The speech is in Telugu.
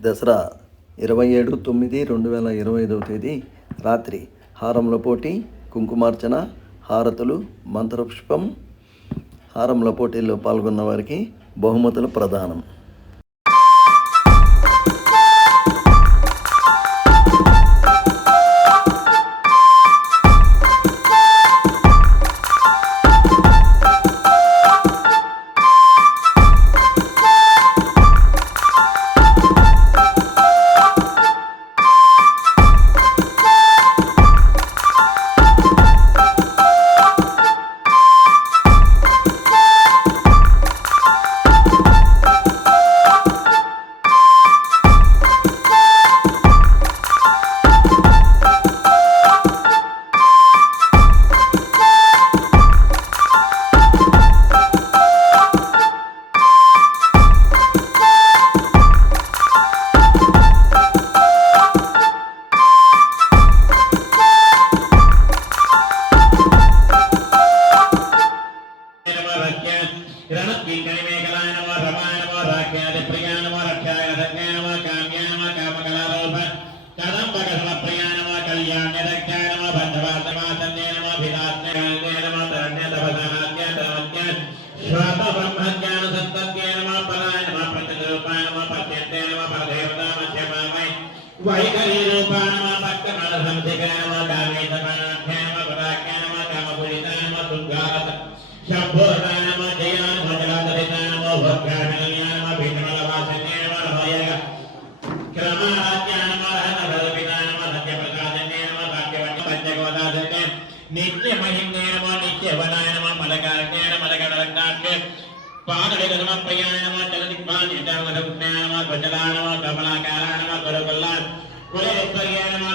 దసరా ఇరవై ఏడు తొమ్మిది రెండు వేల ఇరవై ఐదవ తేదీ రాత్రి హారంల పోటీ కుంకుమార్చన హారతులు మంత్రపుష్పం. హారంల పోటీల్లో పాల్గొన్న వారికి బహుమతులు ప్రదానం. நித்தியமகிம்னே நமோ நித்தியவனாய நம மலகாரண்யே நம மலகடலக்காக்கு பாடலிரகண பிரயாணம ஜலதிப்பான் எட்டாவதம் நம குஜலா நம கமலாகாரா நம குரகொல்லா குலவிப்பரியா நம